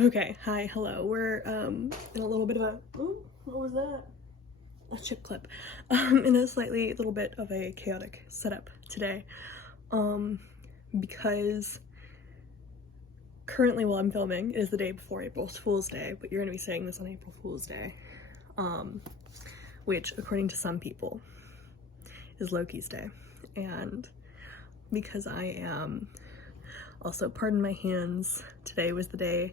Okay, hi, hello. We're in a little bit of a what was that? A chip clip. In a little bit of a chaotic setup today. Because currently while I'm filming, it is the day before April Fool's Day, but you're gonna be saying this on April Fool's Day. Which according to some people is Loki's Day. And because I am also, pardon my hands, today was the day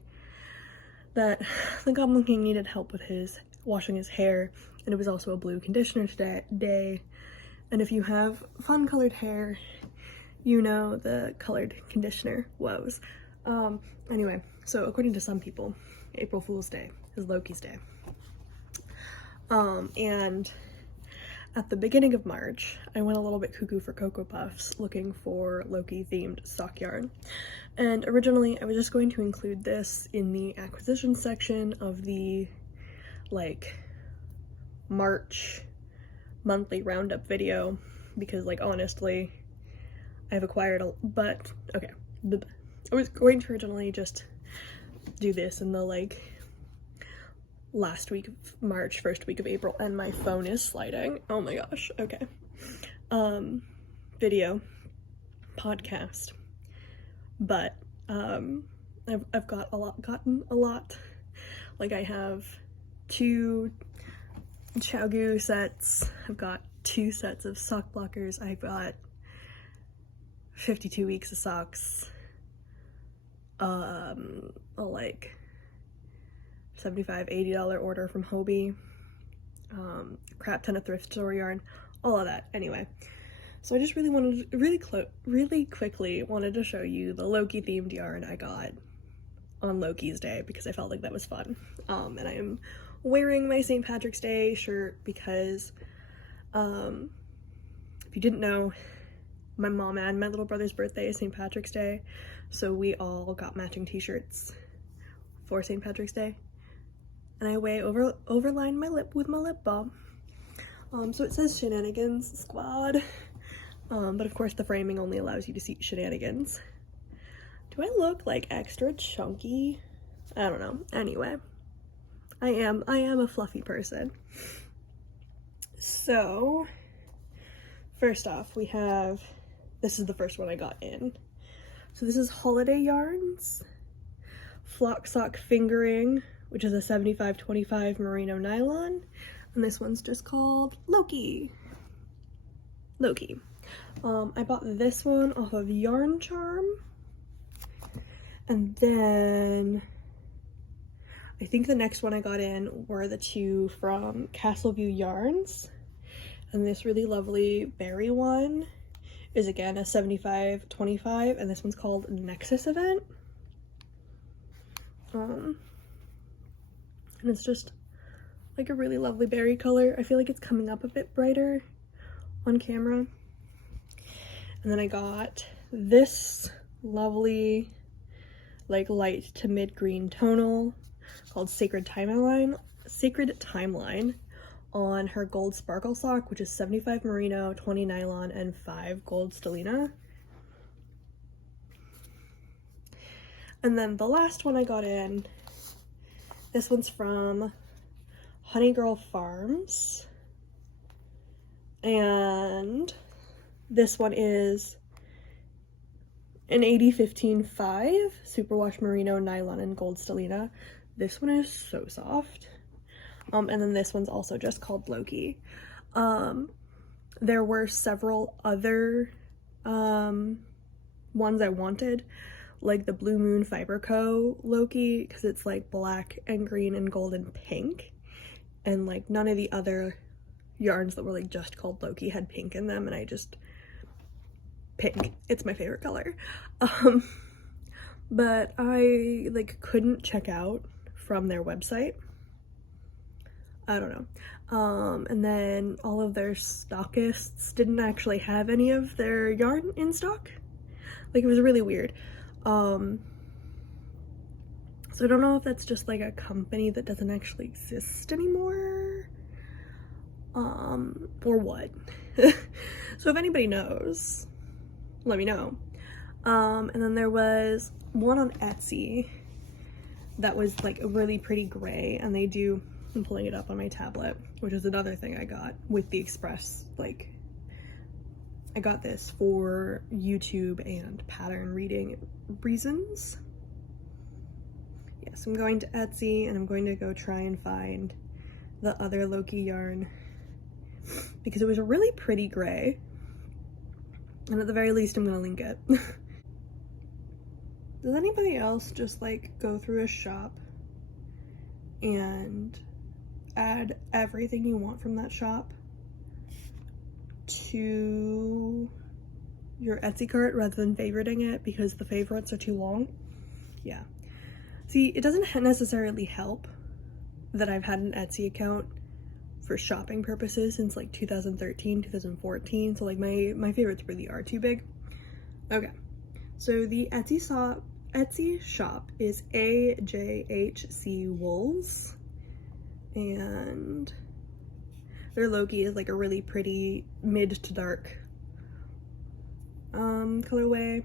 that the Goblin King needed help with washing his hair, and it was also a blue conditioner day. And if you have fun colored hair, you know the colored conditioner woes. Anyway, so according to some people, April Fool's Day is Loki's Day. And at the beginning of March, I went a little bit cuckoo for Cocoa Puffs looking for Loki-themed stock yarn. And originally, I was just going to include this in the acquisition section of the, March monthly roundup video, because, honestly, I've acquired okay. I was going to originally just do this in the, last week of March, first week of April, and my phone is sliding. Oh my gosh, okay. Video, podcast, but, I've gotten a lot. I have 2 Chow sets, I've got 2 sets of sock blockers, I've got 52 weeks of socks, a $75-$80 order from Hobie, crap ton of thrift store yarn, all of that. Anyway, so I just really quickly wanted to show you the Loki themed yarn I got on Loki's Day because I felt like that was fun. And I am wearing my St. Patrick's Day shirt because, if you didn't know, my mom and my little brother's birthday is St. Patrick's Day, so we all got matching t-shirts for St. Patrick's Day. And I overlined my lip with my lip balm. So it says Shenanigans Squad, but of course the framing only allows you to see shenanigans. Do I look extra chunky? I don't know. Anyway, I am a fluffy person. So first off, we have, this is the first one I got in. So this is Holiday Yarns, Flock Sock Fingering, which is a 75/25 merino nylon, and this one's just called Loki. I bought this one off of Yarn Charm, and then I think the next one I got in were the 2 from Castleview Yarns, and this really lovely berry one is again a 75/25, and this one's called Nexus Event. And it's just a really lovely berry color. I feel like it's coming up a bit brighter on camera. And then I got this lovely light to mid green tonal called Sacred Timeline on her gold sparkle sock, which is 75 merino, 20 nylon, and 5 gold stellina. And then the last one I got in, this one's from Honey Girl Farms, and this one is an 80/15/5 superwash merino, nylon, and gold stellina. This one is so soft. And then this one's also just called Loki. There were several other ones I wanted, like the Blue Moon Fiberarts Loki, because it's black and green and gold and pink, and none of the other yarns that were just called Loki had pink in them, and pink, it's my favorite color. But I couldn't check out from their website. I don't know. And then all of their stockists didn't actually have any of their yarn in stock. It was really weird. So I don't know if that's just a company that doesn't actually exist anymore, or what. So if anybody knows, let me know. And then there was one on Etsy that was like a really pretty gray, and they do, I'm pulling it up on my tablet, which is another thing I got with the Express. Like, I got this for YouTube and pattern reading reasons. Yes, I'm going to Etsy and I'm going to go try and find the other Loki yarn because it was a really pretty gray, and at the very least I'm gonna link it. Does anybody else just like go through a shop and add everything you want from that shop to your Etsy cart rather than favoriting it because the favorites are too long? Yeah. See, it doesn't necessarily help that I've had an Etsy account for shopping purposes since like 2013, 2014, so like my favorites really are too big. Okay, so the Etsy shop is AJHC Wools, and their Loki is like a really pretty mid to dark colorway,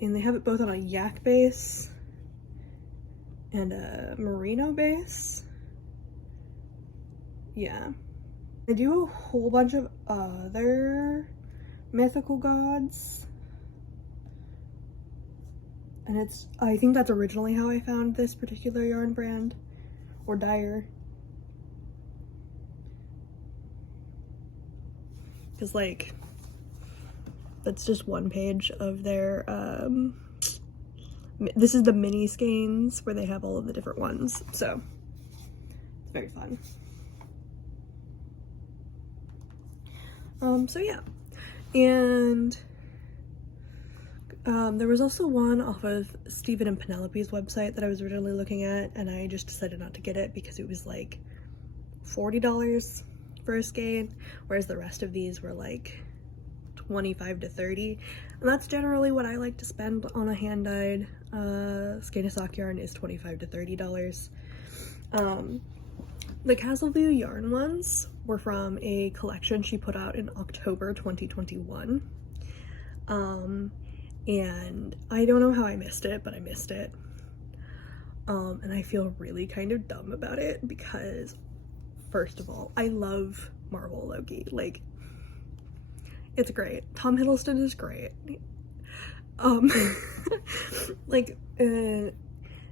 and they have it both on a yak base and a merino base. Yeah, they do a whole bunch of other mythical gods, and I think that's originally how I found this particular yarn brand or dyer, because like that's just one page of their this is the mini skeins where they have all of the different ones, so it's very fun. So yeah, and there was also one off of Stephen and Penelope's website that I was originally looking at, and I just decided not to get it because it was like $40 for a skein, whereas the rest of these were like 25 to 30, and that's generally what I like to spend on a hand-dyed skein of sock yarn is $25 to $30. The Castleview yarn ones were from a collection she put out in October 2021, and I don't know how I missed it, but I missed it, and I feel really kind of dumb about it because, first of all, I love Marvel Loki. Like, it's great. Tom Hiddleston is great. Like,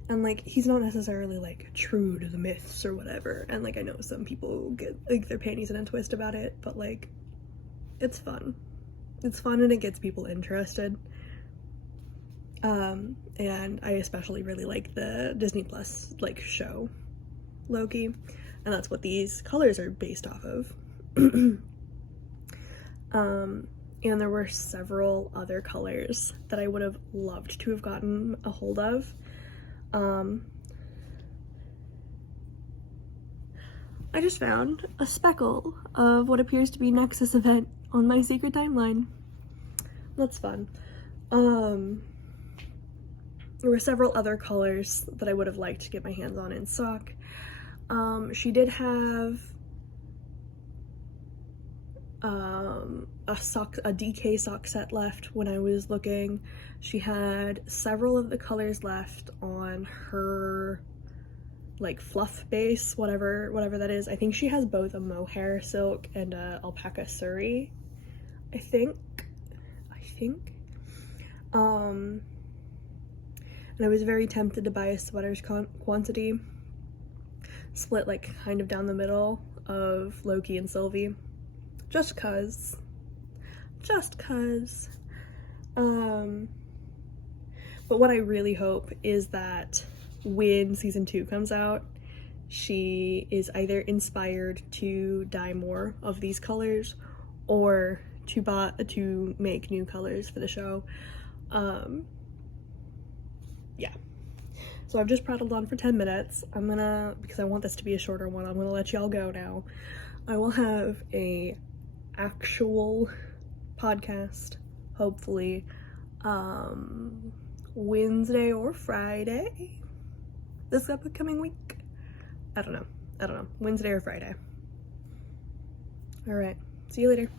and like, he's not necessarily like true to the myths or whatever, and like I know some people get like their panties in a twist about it, but like it's fun. It's fun and it gets people interested. And I especially really like the Disney Plus like show Loki, and that's what these colors are based off of. And there were several other colors that I would have loved to have gotten a hold of. I just found a speckle of what appears to be Nexus event on my secret timeline. That's fun. There were several other colors that I would have liked to get my hands on in sock. She did have a DK sock set left when I was looking. She had several of the colors left on her like fluff base, whatever that is. I think she has both a mohair silk and a alpaca surrey, I think. And I was very tempted to buy a sweater's quantity split like kind of down the middle of Loki and Sylvie, just cuz. But what I really hope is that when season 2 comes out, she is either inspired to dye more of these colors or to make new colors for the show. Yeah. So I've just prattled on for 10 minutes. Because I want this to be a shorter one, I'm gonna let y'all go now. I will have a actual podcast, hopefully, Wednesday or Friday this upcoming week. I don't know. Wednesday or Friday. All right. See you later.